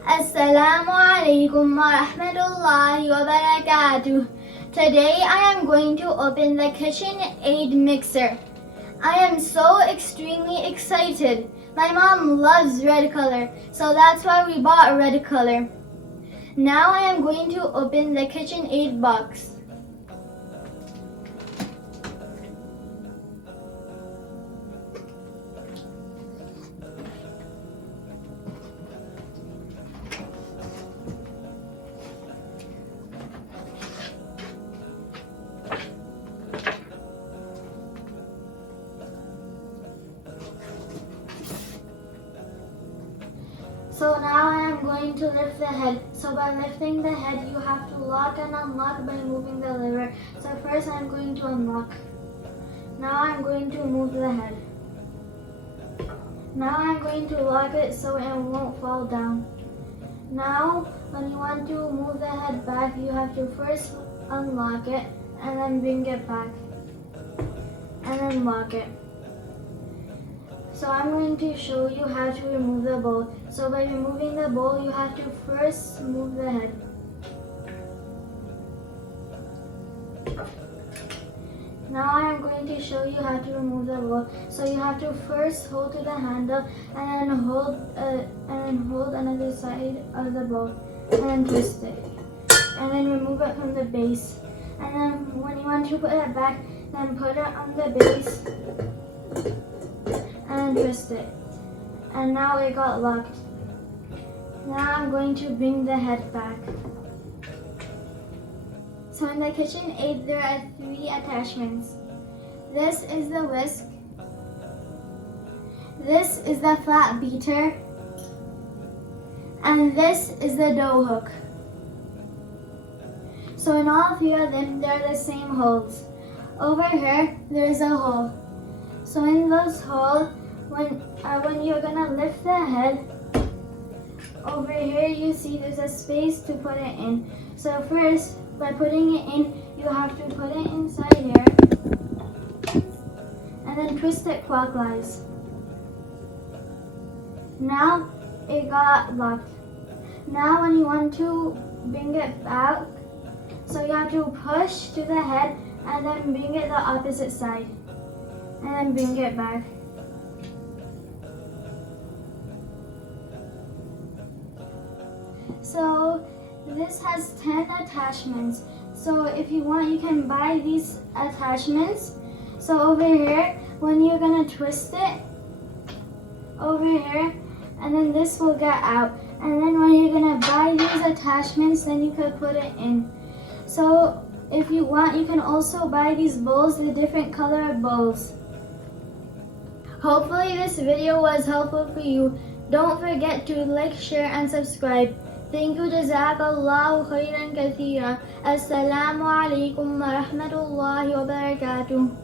Assalamu alaikum wa rahmatullahi wa barakatuh. Today I am going to open the KitchenAid mixer. I am so extremely excited. My mom loves red color, so that's why we bought red color. Now I am going to open the KitchenAid box. So now I am going to lift the head. So by lifting the head, you have to lock and unlock by moving the lever. So first I am going to unlock. Now I am going to move the head. Now I am going to lock it so it won't fall down. Now when you want to move the head back, you have to first unlock it and then bring it back. And then lock it. So I'm going to show you how to remove the bowl. So by removing the bowl, you have to first move the head. Now I am going to show you how to remove the bowl. So you have to first hold to the handle and then hold another side of the bowl and then twist it. And then remove it from the base. And then when you want to put it back, then put it on the base and twist it. And now it got locked. Now I'm going to bring the head back. So in the KitchenAid there are 3 attachments. This is the whisk. This is the flat beater. And this is the dough hook. So in all 3 of them, they're the same holes. Over here, there's a hole. So in those holes, when you're gonna lift the head, over here you see there's a space to put it in. So first, by putting it in, you have to put it inside here and then twist it clockwise. Now it got locked. Now when you want to bring it back, so you have to push to the head and then bring it the opposite side and then bring it back. So this has 10 attachments. So if you want, you can buy these attachments. So over here, when you're gonna twist it, over here, and then this will get out. And then when you're gonna buy these attachments, then you could put it in. So if you want, you can also buy these bowls, the different color bowls. Hopefully this video was helpful for you. Don't forget to like, share, and subscribe. Thank you. Jazakallahu khairan kathira. Assalamu alaikum wa rahmatullahi wa barakatuh.